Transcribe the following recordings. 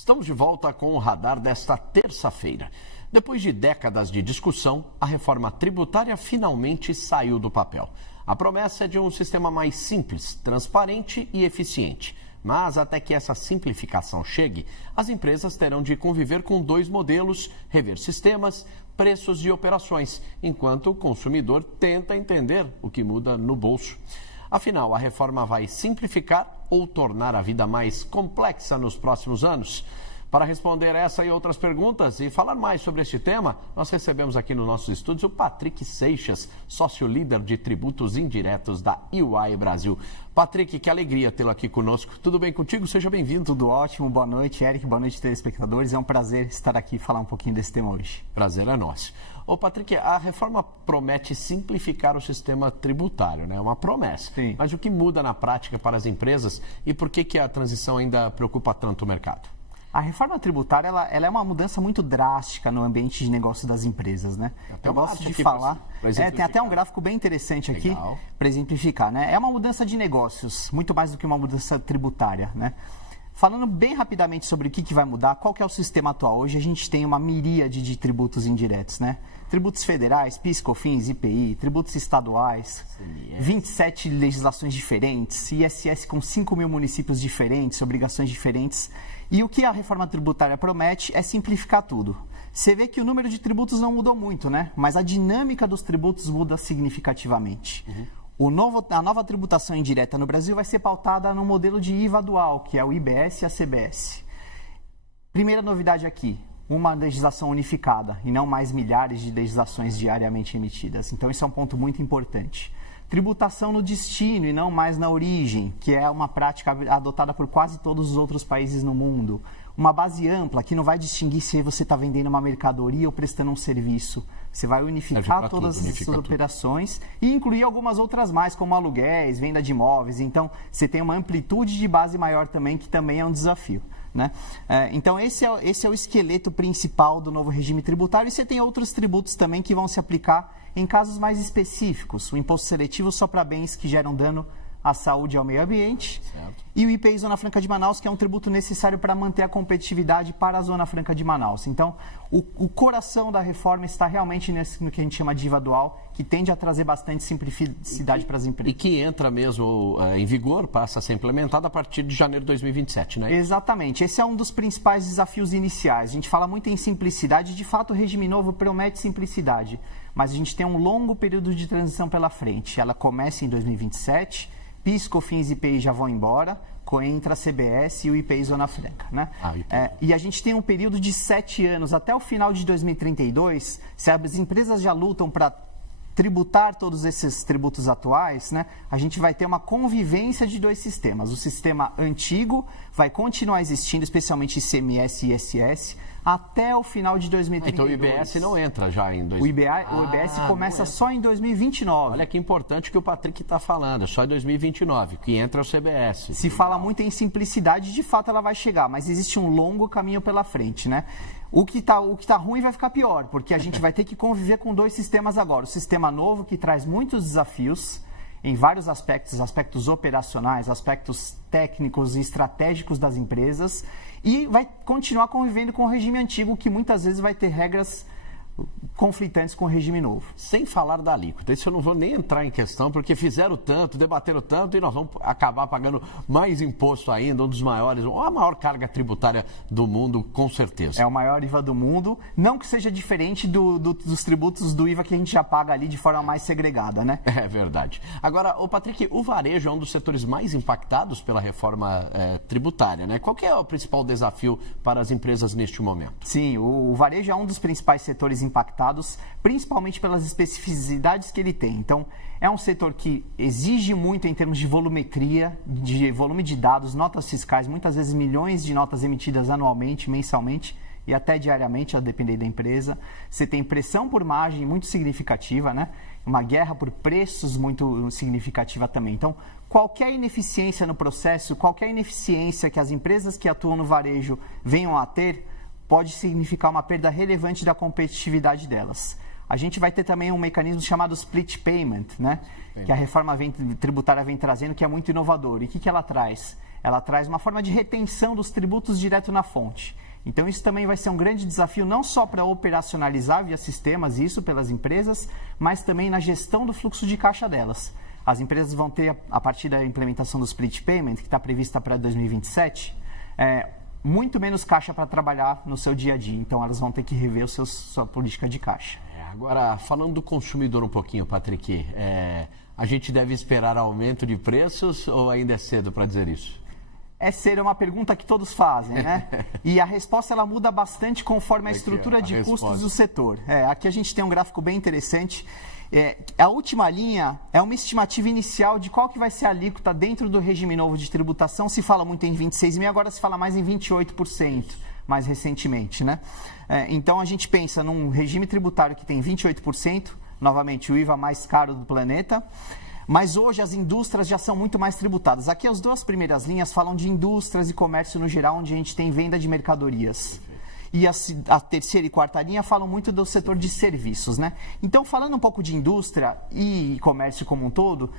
Estamos de volta com o Radar desta terça-feira. Depois de décadas de discussão, a reforma tributária finalmente saiu do papel. A promessa é de um sistema mais simples, transparente e eficiente. Mas até que essa simplificação chegue, as empresas terão de conviver com dois modelos, rever sistemas, preços e operações, enquanto o consumidor tenta entender o que muda no bolso. Afinal, a reforma vai simplificar ou tornar a vida mais complexa nos próximos anos? Para responder essa e outras perguntas e falar mais sobre este tema, nós recebemos aqui nos nossos estúdios o Patrick Seixas, sócio-líder de tributos indiretos da EY Brasil. Patrick, que alegria tê-lo aqui conosco. Tudo bem contigo? Seja bem-vindo. Tudo ótimo. Boa noite, Eric. Boa noite, telespectadores. É um prazer estar aqui e falar um pouquinho desse tema hoje. Prazer é nosso. Ô, Patrick, a reforma promete simplificar o sistema tributário, né? É uma promessa. Sim. Mas o que muda na prática para as empresas e por que a transição ainda preocupa tanto o mercado? A reforma tributária ela é uma mudança muito drástica no ambiente de negócio das empresas, né? Eu gosto de falar. Tem até um gráfico bem interessante aqui para exemplificar, né? É uma mudança de negócios, muito mais do que uma mudança tributária, né? Falando bem rapidamente sobre o que vai mudar, qual que é o sistema atual? Hoje a gente tem uma miríade de tributos indiretos, né? Tributos federais, PIS, COFINS, IPI, tributos estaduais, 27 legislações diferentes, ISS com 5 mil municípios diferentes, obrigações diferentes. E o que a reforma tributária promete é simplificar tudo. Você vê que o número de tributos não mudou muito, né? Mas a dinâmica dos tributos muda significativamente. A nova tributação indireta no Brasil vai ser pautada no modelo de IVA dual, que é o IBS e a CBS. Primeira novidade aqui, uma legislação unificada e não mais milhares de legislações diariamente emitidas. Então, isso é um ponto muito importante. Tributação no destino e não mais na origem, que é uma prática adotada por quase todos os outros países no mundo. Uma base ampla, que não vai distinguir se você está vendendo uma mercadoria ou prestando um serviço. Você vai unificar todas essas operações e incluir algumas outras mais, como aluguéis, venda de imóveis. Então, você tem uma amplitude de base maior também, que também é um desafio, né? Então, esse é o esqueleto principal do novo regime tributário. E você tem outros tributos também que vão se aplicar em casos mais específicos. O imposto seletivo só para bens que geram dano à saúde e ao meio ambiente. Certo. E o IPI Zona Franca de Manaus, que é um tributo necessário para manter a competitividade para a Zona Franca de Manaus. Então, o coração da reforma está realmente no que a gente chama de IVA dual, que tende a trazer bastante simplicidade para as empresas. E que entra mesmo em vigor, passa a ser implementada a partir de janeiro de 2027, né? Exatamente. Esse é um dos principais desafios iniciais. A gente fala muito em simplicidade. De fato, o regime novo promete simplicidade. Mas a gente tem um longo período de transição pela frente. Ela começa em 2027, PIS, COFINS e IPI já vão embora, entra a CBS e o IPI Zona Franca, né? E a gente tem um período de 7 anos, até o final de 2032, se as empresas já lutam para tributar todos esses tributos atuais, né, a gente vai ter uma convivência de dois sistemas. O sistema antigo vai continuar existindo, especialmente ICMS e ISS, até o final de 2032. Então o IBS não entra já em 2029. O IBS começa só em 2029. Olha que importante que o Patrick está falando, só em 2029, que entra o CBS. Se fala muito em simplicidade, de fato ela vai chegar, mas existe um longo caminho pela frente, né? O que tá ruim vai ficar pior, porque a gente vai ter que conviver com dois sistemas agora. O sistema novo, que traz muitos desafios em vários aspectos, aspectos operacionais, aspectos técnicos e estratégicos das empresas, e vai continuar convivendo com o regime antigo, que muitas vezes vai ter regras conflitantes com o regime novo. Sem falar da alíquota, isso eu não vou nem entrar em questão, porque fizeram tanto, debateram tanto e nós vamos acabar pagando mais imposto ainda, um dos maiores, ou a maior carga tributária do mundo, com certeza. É o maior IVA do mundo, não que seja diferente dos tributos do IVA que a gente já paga ali de forma mais segregada, né? É verdade. Agora, Patrick, o varejo é um dos setores mais impactados pela reforma tributária, né? Qual que é o principal desafio para as empresas neste momento? Sim, o varejo é um dos principais setores impactados, principalmente pelas especificidades que ele tem. Então, é um setor que exige muito em termos de volumetria, de volume de dados, notas fiscais, muitas vezes milhões de notas emitidas anualmente, mensalmente e até diariamente, a depender da empresa. Você tem pressão por margem muito significativa, né? Uma guerra por preços muito significativa também. Então, qualquer ineficiência no processo, qualquer ineficiência que as empresas que atuam no varejo venham a ter, pode significar uma perda relevante da competitividade delas. A gente vai ter também um mecanismo chamado split payment, né? Que a reforma tributária vem trazendo, que é muito inovador. E o que ela traz? ela traz uma forma de retenção dos tributos direto na fonte. Então, isso também vai ser um grande desafio, não só para operacionalizar via sistemas isso pelas empresas, mas também na gestão do fluxo de caixa delas. As empresas vão ter, a partir da implementação do split payment, que está prevista para 2027, muito menos caixa para trabalhar no seu dia a dia. Então, elas vão ter que rever sua política de caixa. Agora, falando do consumidor um pouquinho, Patrick, a gente deve esperar aumento de preços ou ainda é cedo para dizer isso? É uma pergunta que todos fazem, né? E a resposta ela muda bastante conforme a estrutura de custos do setor. Aqui a gente tem um gráfico bem interessante. A última linha é uma estimativa inicial de qual que vai ser a alíquota dentro do regime novo de tributação. Se fala muito em 26,5%, agora se fala mais em 28%, mais recentemente, né? Então a gente pensa num regime tributário que tem 28%, novamente o IVA mais caro do planeta. Mas hoje as indústrias já são muito mais tributadas. Aqui as duas primeiras linhas falam de indústrias e comércio no geral, onde a gente tem venda de mercadorias. E a terceira e quarta linha falam muito do setor de serviços, né? Então, falando um pouco de indústria e comércio como um todo,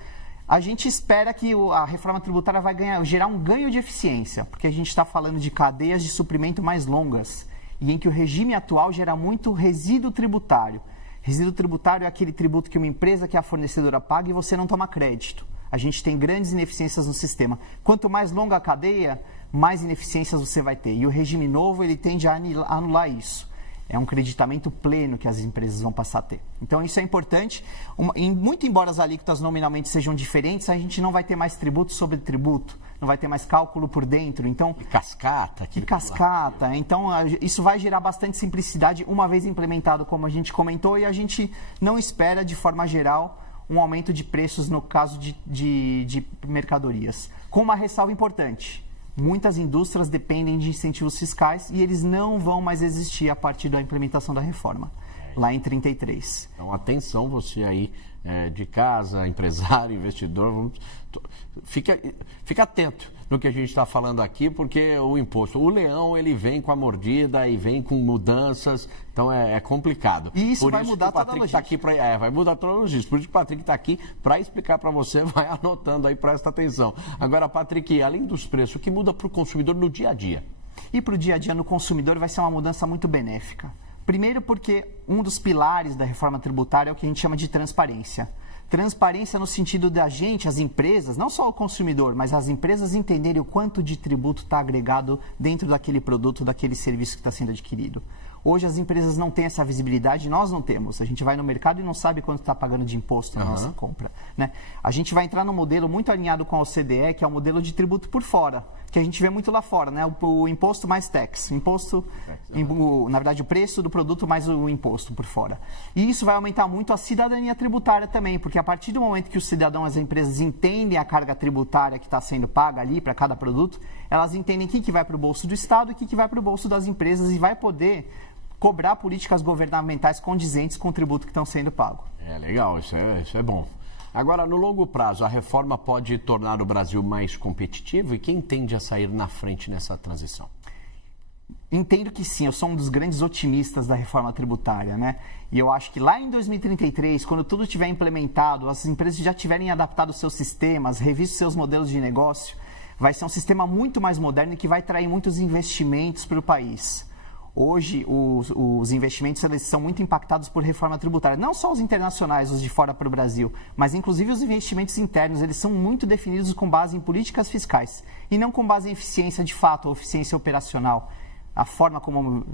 a gente espera que a reforma tributária vai gerar um ganho de eficiência, porque a gente está falando de cadeias de suprimento mais longas, e em que o regime atual gera muito resíduo tributário. Resíduo tributário é aquele tributo que uma empresa que é a fornecedora paga e você não toma crédito. A gente tem grandes ineficiências no sistema. Quanto mais longa a cadeia, mais ineficiências você vai ter. E o regime novo, ele tende a anular isso. É um creditamento pleno que as empresas vão passar a ter. Então, isso é importante. Muito embora as alíquotas nominalmente sejam diferentes, a gente não vai ter mais tributo sobre tributo. Não vai ter mais cálculo por dentro. Então, e cascata. E cascata. Então, isso vai gerar bastante simplicidade uma vez implementado, como a gente comentou, e a gente não espera, de forma geral, um aumento de preços no caso de mercadorias. Com uma ressalva importante. Muitas indústrias dependem de incentivos fiscais e eles não vão mais existir a partir da implementação da reforma, lá em 33. Então, atenção você aí de casa, empresário, investidor, fica atento no que a gente está falando aqui, porque o imposto, o leão, ele vem com a mordida e vem com mudanças, então é complicado. E isso vai mudar toda a logística. Vai mudar toda a logística. Por isso que o Patrick está aqui para explicar para você, vai anotando aí, presta atenção. Agora, Patrick, além dos preços, o que muda para o consumidor no dia a dia? E para o dia a dia no consumidor vai ser uma mudança muito benéfica. Primeiro porque um dos pilares da reforma tributária é o que a gente chama de transparência. Transparência no sentido da gente, as empresas, não só o consumidor, mas as empresas entenderem o quanto de tributo está agregado dentro daquele produto, daquele serviço que está sendo adquirido. Hoje as empresas não têm essa visibilidade, nós não temos. A gente vai no mercado e não sabe quanto está pagando de imposto na nossa compra, né? A gente vai entrar num modelo muito alinhado com a OCDE, que é o modelo de tributo por fora, que a gente vê muito lá fora, né? O imposto mais tax, na verdade o preço do produto mais o imposto por fora. E isso vai aumentar muito a cidadania tributária também, porque a partir do momento que o cidadão, as empresas entendem a carga tributária que está sendo paga ali para cada produto, elas entendem o que vai para o bolso do Estado e o que vai para o bolso das empresas e vai poder cobrar políticas governamentais condizentes com o tributo que estão sendo pago. Legal, isso é bom. Agora, no longo prazo, a reforma pode tornar o Brasil mais competitivo e quem tende a sair na frente nessa transição? Entendo que sim, eu sou um dos grandes otimistas da reforma tributária, né? E eu acho que lá em 2033, quando tudo estiver implementado, as empresas já tiverem adaptado seus sistemas, revisto seus modelos de negócio, vai ser um sistema muito mais moderno e que vai atrair muitos investimentos para o país. Hoje, os investimentos eles são muito impactados por reforma tributária. Não só os internacionais, os de fora para o Brasil, mas inclusive os investimentos internos, eles são muito definidos com base em políticas fiscais e não com base em eficiência de fato ou eficiência operacional, a forma como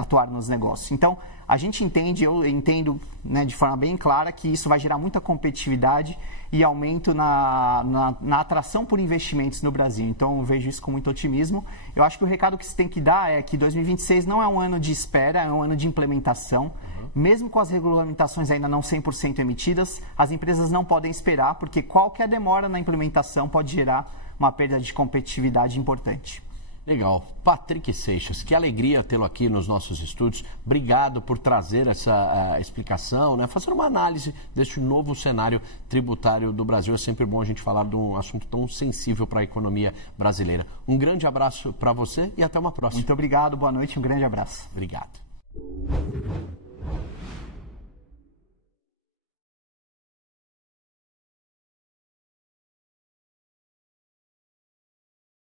atuar nos negócios. Então, a gente entende, eu entendo, né, de forma bem clara que isso vai gerar muita competitividade e aumento na atração por investimentos no Brasil. Então, eu vejo isso com muito otimismo. Eu acho que o recado que se tem que dar é que 2026 não é um ano de espera, é um ano de implementação. Mesmo com as regulamentações ainda não 100% emitidas, as empresas não podem esperar, porque qualquer demora na implementação pode gerar uma perda de competitividade importante. Legal. Patrick Seixas, que alegria tê-lo aqui nos nossos estúdios. Obrigado por trazer essa explicação, né? Fazer uma análise deste novo cenário tributário do Brasil. É sempre bom a gente falar de um assunto tão sensível para a economia brasileira. Um grande abraço para você e até uma próxima. Muito obrigado, boa noite, um grande abraço. Obrigado.